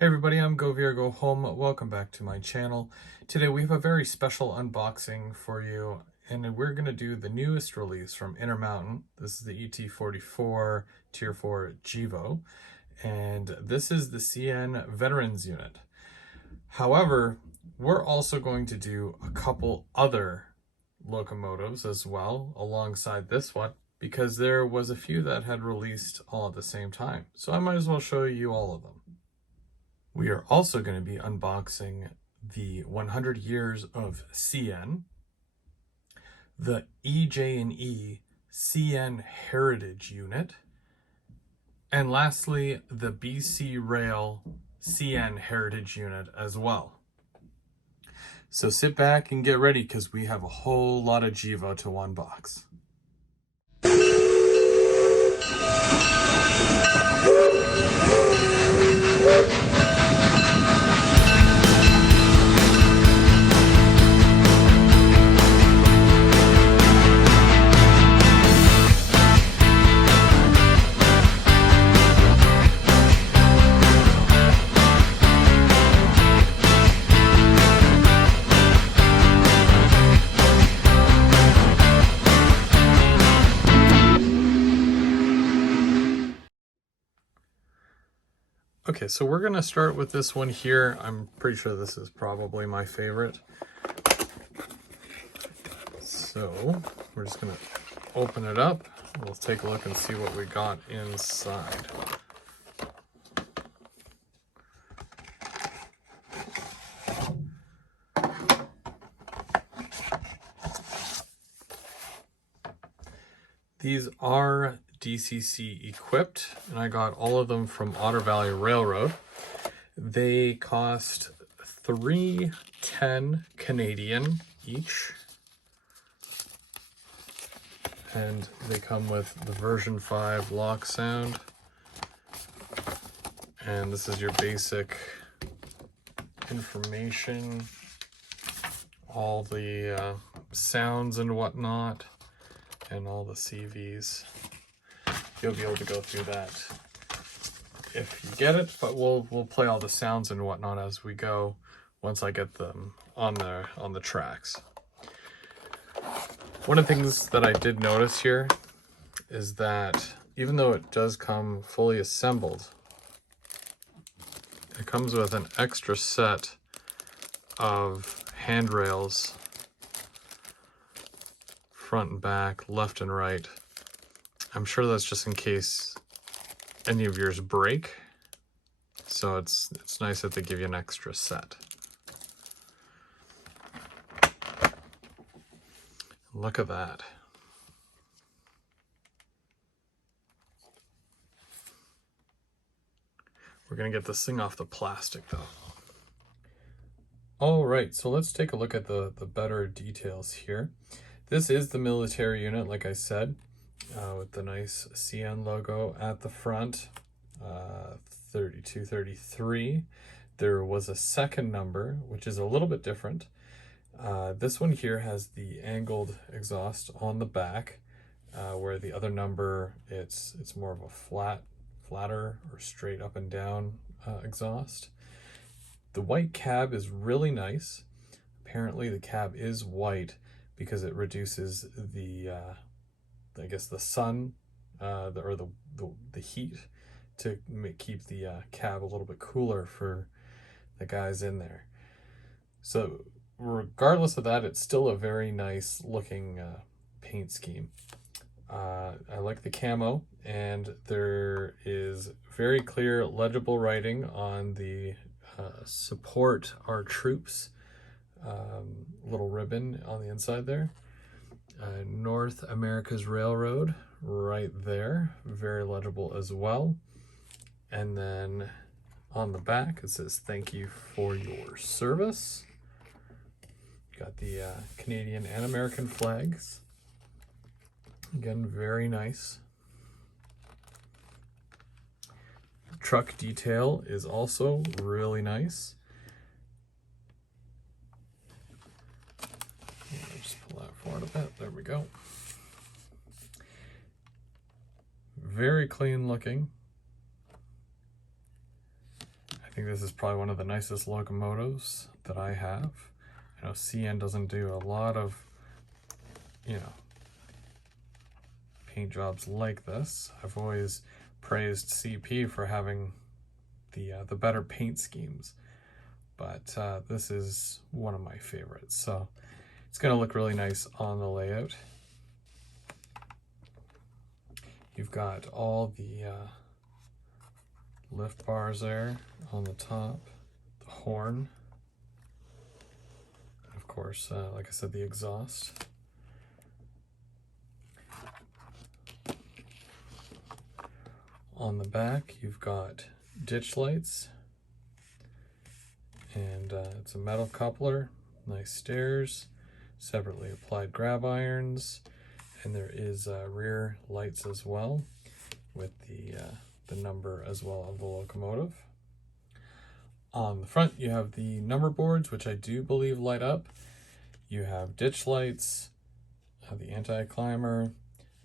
Hey everybody, I'm Go Via Go Home. Welcome back to my channel. Today we have a very special unboxing for you, and we're going to do the newest release from Intermountain. This is the ET44 Tier 4 Gevo, and this is the CN Veterans Unit. However, we're also going to do a couple other locomotives as well alongside this one, because there was a few that had released all at the same time. So I might as well show you all of them. We are also going to be unboxing the 100 Years of CN, the EJ&E CN Heritage Unit, and lastly, the BC Rail CN Heritage Unit as well. So sit back and get ready because we have a whole lot of Gevo to unbox. Okay, so we're gonna start with this one here. I'm pretty sure this is probably my favorite. So we're just gonna open it up. We'll take a look and see what we got inside. These are DCC equipped, and I got all of them from Otter Valley Railroad. They cost $3.10 Canadian each, and they come with the version 5 lock sound, and this is your basic information, all the sounds and whatnot, and all the CVs. You'll be able to go through that if you get it, but we'll play all the sounds and whatnot as we go once I get them on the tracks. One of the things that I did notice here is that even though it does come fully assembled, it comes with an extra set of handrails, front and back, left and right. I'm sure that's just in case any of yours break. So it's nice that they give you an extra set. Look at that. We're gonna get this thing off the plastic though. All right, so let's take a look at the better details here. This is the military unit, like I said, with the nice CN logo at the front, 3233. There was a second number, which is a little bit different. This one here has the angled exhaust on the back, where the other number, it's more of a flatter or straight up and down exhaust. The white cab is really nice. Apparently the cab is white because it reduces the I guess the sun or the heat to keep the cab a little bit cooler for the guys in there. So regardless of that, it's still a very nice looking paint scheme. I like the camo, and there is very clear legible writing on the support our troops little ribbon on the inside there. North America's Railroad right there, very legible as well. And then on the back it says thank you for your service. Got the Canadian and American flags, again very nice. Truck detail is also really nice. Just pull that forward a bit. There we go. Very clean looking. think this is probably one of the nicest locomotives that I have. I know CN doesn't do a lot of, paint jobs like this. I've always praised CP for having the better paint schemes, but this is one of my favorites. So it's going to look really nice on the layout. You've got all the lift bars there on the top, the horn, and of course, like I said, the exhaust. On the back, you've got ditch lights, and it's a metal coupler, nice stairs, separately applied grab irons, and there is rear lights as well with the number as well of the locomotive. On the front, you have the number boards, which I do believe light up. You have ditch lights, the anti-climber,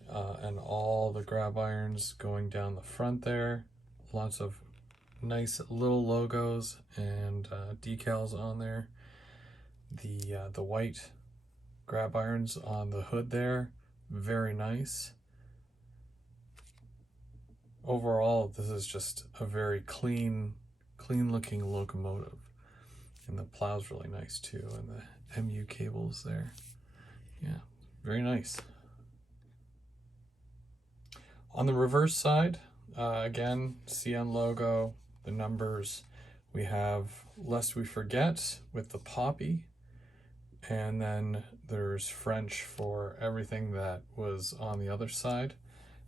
and all the grab irons going down the front there. Lots of nice little logos and decals on there. The white grab irons on the hood there, very nice. Overall, this is just a very clean looking locomotive. And the plow's really nice too, and the MU cables there. Yeah, very nice. On the reverse side, again, CN logo, the numbers. We have Lest We Forget with the poppy, and then there's French for everything that was on the other side,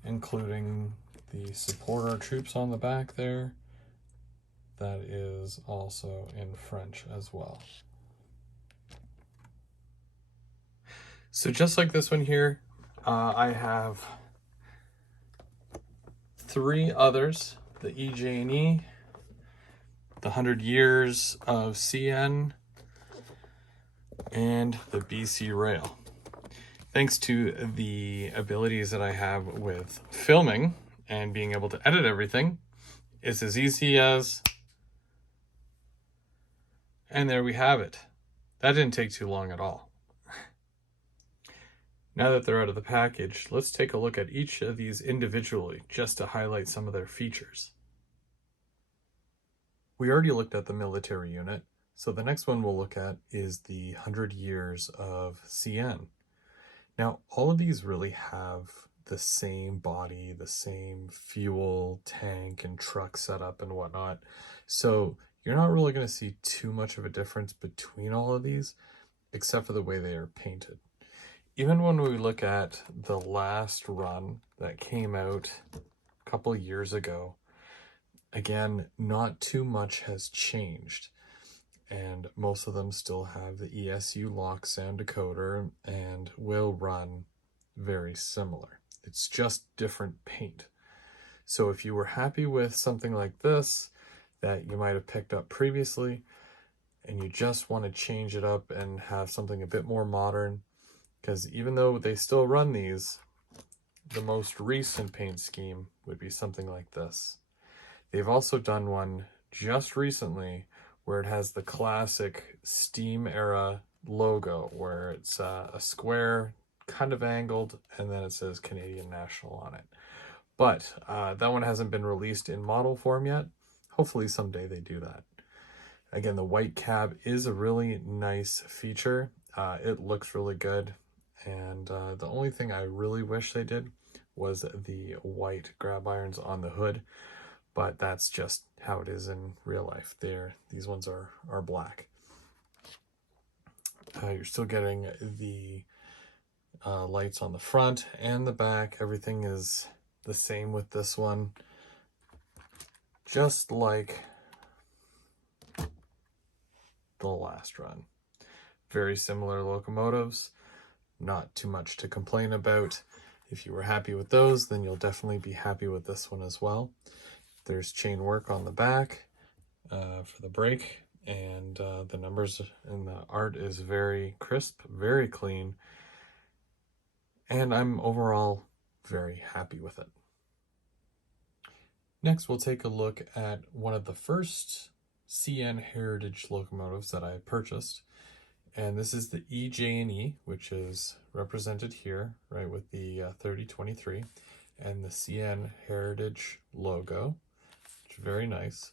including the Support Our Troops on the back there. That is also in French as well. So just like this one here, I have 3 others: the EJ&E, the 100 Years of CN, and the BC Rail. Thanks to the abilities that I have with filming and being able to edit everything, it's as easy as, and there we have it. That didn't take too long at all. Now that they're out of the package, let's take a look at each of these individually just to highlight some of their features. We already looked at the military unit, so the next one we'll look at is the 100 Years of CN. Now, all of these really have the same body, the same fuel tank and truck setup and whatnot, so you're not really going to see too much of a difference between all of these, except for the way they are painted. Even when we look at the last run that came out a couple years ago, again, not too much has changed. And most of them still have the ESU lock sound decoder and will run very similar. It's just different paint. So if you were happy with something like this that you might have picked up previously, and you just want to change it up and have something a bit more modern, because even though they still run these, the most recent paint scheme would be something like this. They've also done one just recently where it has the classic steam era logo, where it's a square, kind of angled, and then it says Canadian National on it. But that one hasn't been released in model form yet. Hopefully someday they do that. Again, the white cab is a really nice feature. It looks really good. And the only thing I really wish they did was the white grab irons on the hood, but that's just how it is in real life. These ones are black. You're still getting the lights on the front and the back. Everything is the same with this one, just like the last run. Very similar locomotives. Not too much to complain about. If you were happy with those, then you'll definitely be happy with this one as well. There's chain work on the back for the brake, and the numbers and the art is very crisp, very clean, and I'm overall very happy with it. Next, we'll take a look at one of the first CN Heritage locomotives that I purchased. And this is the EJ&E, which is represented here, right, with the 3023, and the CN Heritage logo, which is very nice.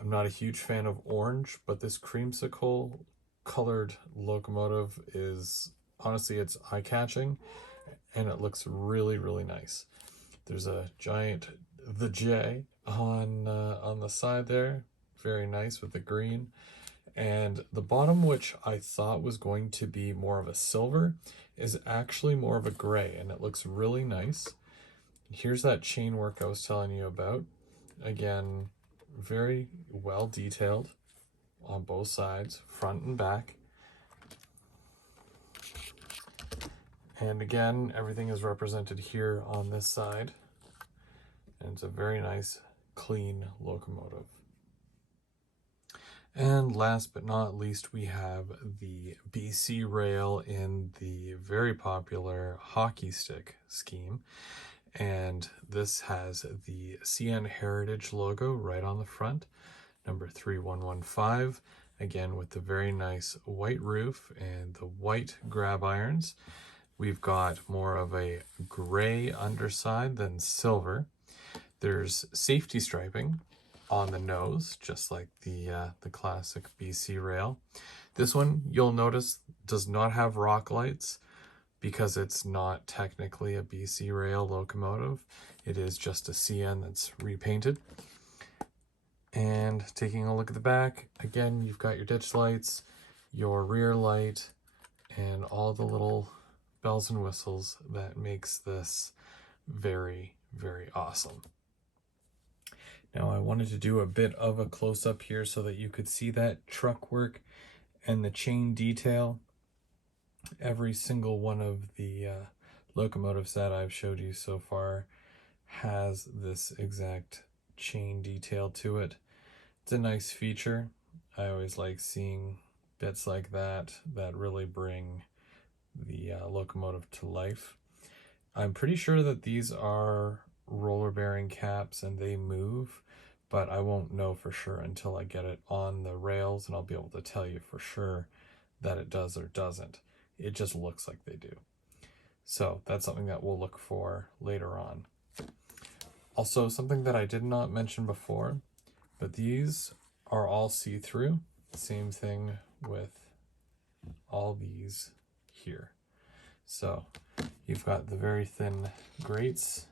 I'm not a huge fan of orange, but this creamsicle colored locomotive is, honestly, it's eye-catching, and it looks really, really nice. There's a giant, the J on the side there, very nice with the green. And the bottom, which I thought was going to be more of a silver, is actually more of a gray, and it looks really nice. Here's that chain work I was telling you about. Again, very well detailed on both sides, front and back. And again, everything is represented here on this side. And it's a very nice, clean locomotive. And last but not least, we have the BC rail in the very popular hockey stick scheme. And this has the CN Heritage logo right on the front, number 3115, again with the very nice white roof and the white grab irons. We've got more of a gray underside than silver. There's safety striping on the nose, just like the classic BC rail. This one, you'll notice, does not have rock lights because it's not technically a BC rail locomotive. It is just a CN that's repainted. And taking a look at the back, again, you've got your ditch lights, your rear light, and all the little bells and whistles that makes this very, very awesome. Now I wanted to do a bit of a close-up here so that you could see that truck work and the chain detail. Every single one of the locomotives that I've showed you so far has this exact chain detail to it. It's a nice feature. I always like seeing bits like that really bring the locomotive to life. I'm pretty sure that these are roller bearing caps and they move, but I won't know for sure until I get it on the rails, and I'll be able to tell you for sure that it does or doesn't. It just looks like they do. So that's something that we'll look for later on. Also, something that I did not mention before, but these are all see-through. Same thing with all these here. So you've got the very thin grates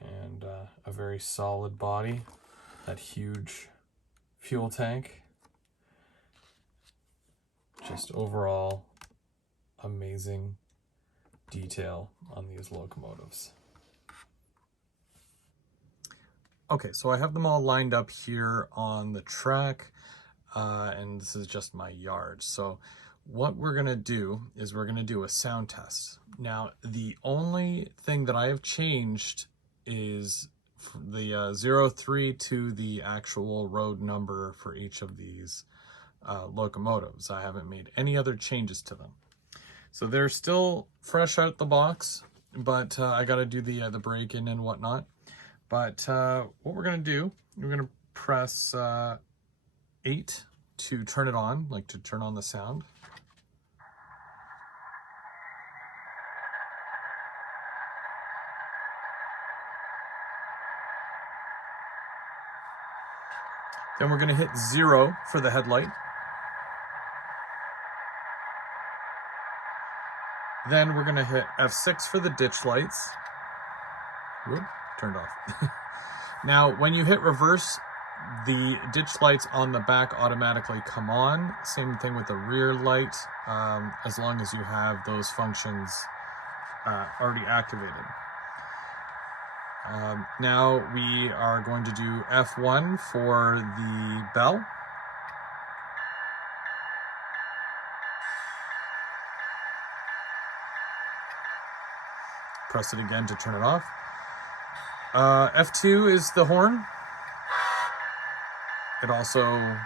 and a very solid body, that huge fuel tank. Just overall amazing detail on these locomotives. Okay, so I have them all lined up here on the track, and this is just my yard. So what we're gonna do is we're gonna do a sound test. Now, the only thing that I have changed is the 03 to the actual road number for each of these locomotives. I haven't made any other changes to them. So they're still fresh out the box, but I got to do the break-in and whatnot. But what we're going to do, we're going to press 8 to turn it on, like to turn on the sound. Then we're going to hit 0 for the headlight. Then we're going to hit F6 for the ditch lights. Whoop, turned off. Now, when you hit reverse, the ditch lights on the back automatically come on. Same thing with the rear light, as long as you have those functions already activated. Now we are going to do F1 for the bell. Press it again to turn it off. F2 is the horn. It also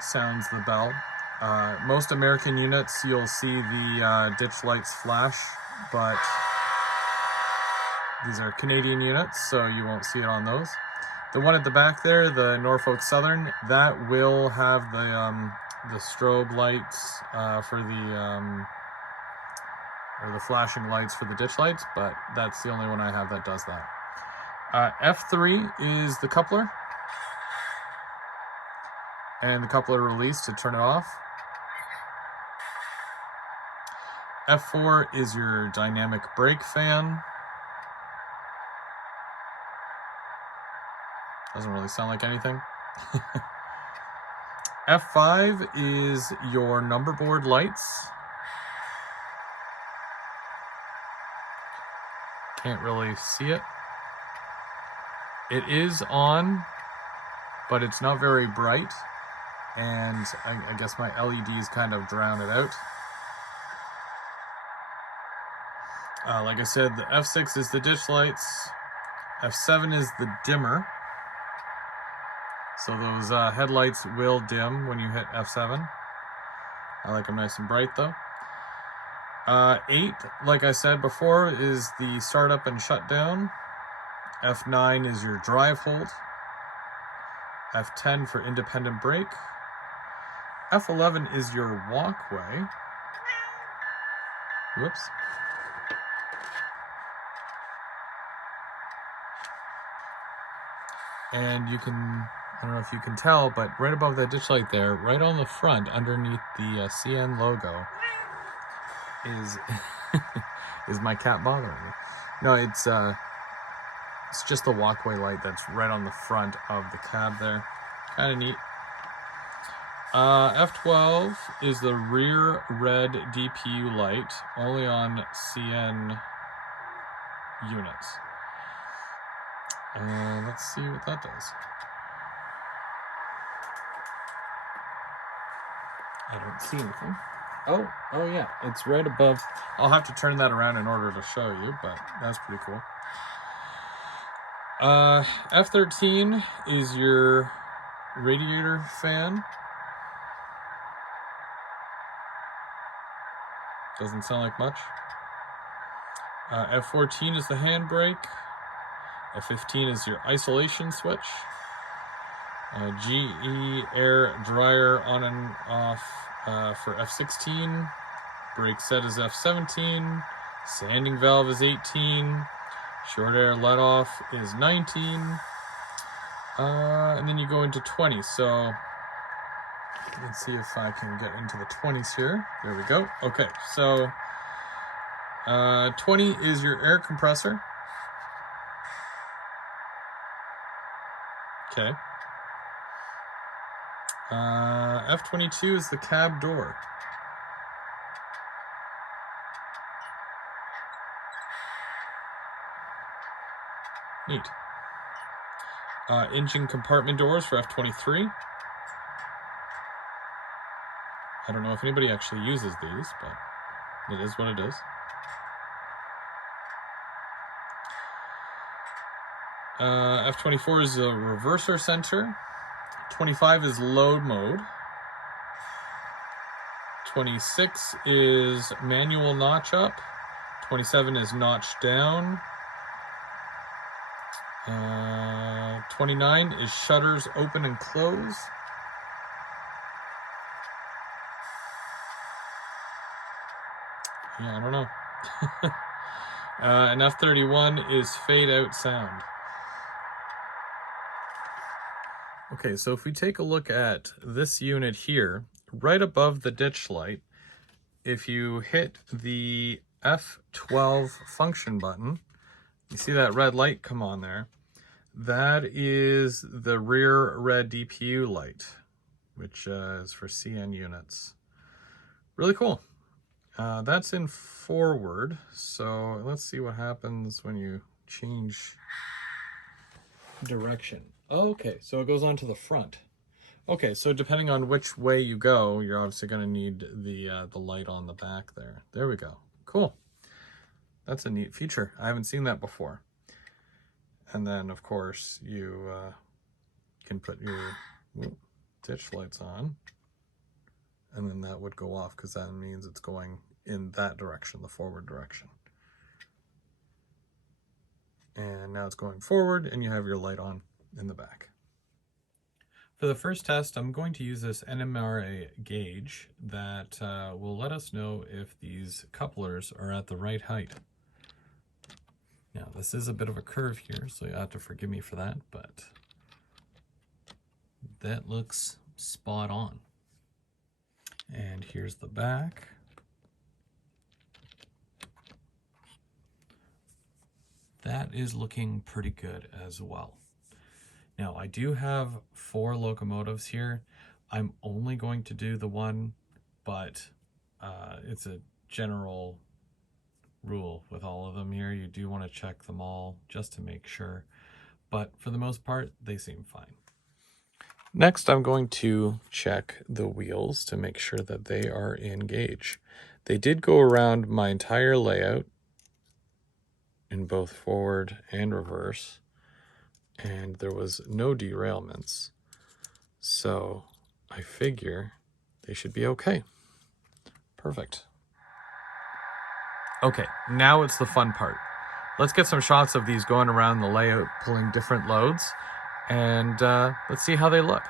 sounds the bell. Most American units, you'll see the ditch lights flash, but these are Canadian units, so you won't see it on those. The one at the back there, the Norfolk Southern, that will have the strobe lights for or the flashing lights for the ditch lights, but that's the only one I have that does that. F3 is the coupler, and the coupler release to turn it off. F4 is your dynamic brake fan. Doesn't really sound like anything. F5 is your number board lights. Can't really see it. It is on, but it's not very bright, and I guess my LEDs kind of drown it out. Like I said, the F6 is the ditch lights. F7 is the dimmer. So those headlights will dim when you hit F7. I like them nice and bright though. 8, like I said before, is the startup and shutdown. F9 is your drive hold. F10 for independent brake. F11 is your walkway. Whoops. And you can, I don't know if you can tell, but right above that ditch light there, right on the front, underneath the CN logo, is my cat bothering me. No, it's just the walkway light that's right on the front of the cab there. Kind of neat. F12 is the rear red DPU light, only on CN units. Let's see what that does. I don't see anything. Oh yeah, it's right above. I'll have to turn that around in order to show you, but that's pretty cool. F13 is your radiator fan. Doesn't sound like much. F14 is the handbrake. F15 is your isolation switch. GE air dryer on and off for F16. Brake set is F17. Sanding valve is 18. Short air let off is 19. And then you go into 20. So let's see if I can get into the 20s here. There we go. Okay, so 20 is your air compressor. Okay. F22 is the cab door. Neat. Engine compartment doors for F23. I don't know if anybody actually uses these, but it is what it is. F24 is the reverser center. 25 is load mode. 26 is manual notch up. 27 is notch down. 29 is shutters open and close. Yeah, I don't know. And F31 is fade out sound. Okay, so if we take a look at this unit here, right above the ditch light, if you hit the F12 function button, you see that red light come on there. That is the rear red DPU light, which is for CN units. Really cool. That's in forward, so let's see what happens when you change direction. Oh, okay, so it goes on to the front. Okay, so depending on which way you go, you're obviously going to need the light on the back there. There we go. Cool. That's a neat feature. I haven't seen that before. And then, of course, you can put your ditch lights on, and then that would go off because that means it's going in that direction, the forward direction. And now it's going forward, and you have your light on. in the back. For the first test, I'm going to use this NMRA gauge that will let us know if these couplers are at the right height. Now, this is a bit of a curve here, so you have to forgive me for that, but that looks spot on. And here's the back. That is looking pretty good as well. Now, I do have 4 locomotives here. I'm only going to do the one, but it's a general rule with all of them here. You do want to check them all just to make sure. But for the most part, they seem fine. Next, I'm going to check the wheels to make sure that they are in gauge. They did go around my entire layout in both forward and reverse, and there was no derailments. So I figure they should be okay. Perfect. Okay, now it's the fun part. Let's get some shots of these going around the layout, pulling different loads, and let's see how they look.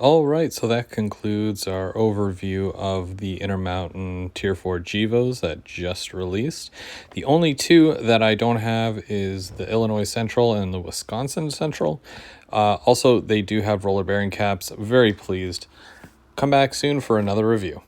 All right, so that concludes our overview of the Intermountain Tier 4 Gevos that just released. The only two that I don't have is the Illinois Central and the Wisconsin Central. Also, they do have roller bearing caps. Very pleased. Come back soon for another review.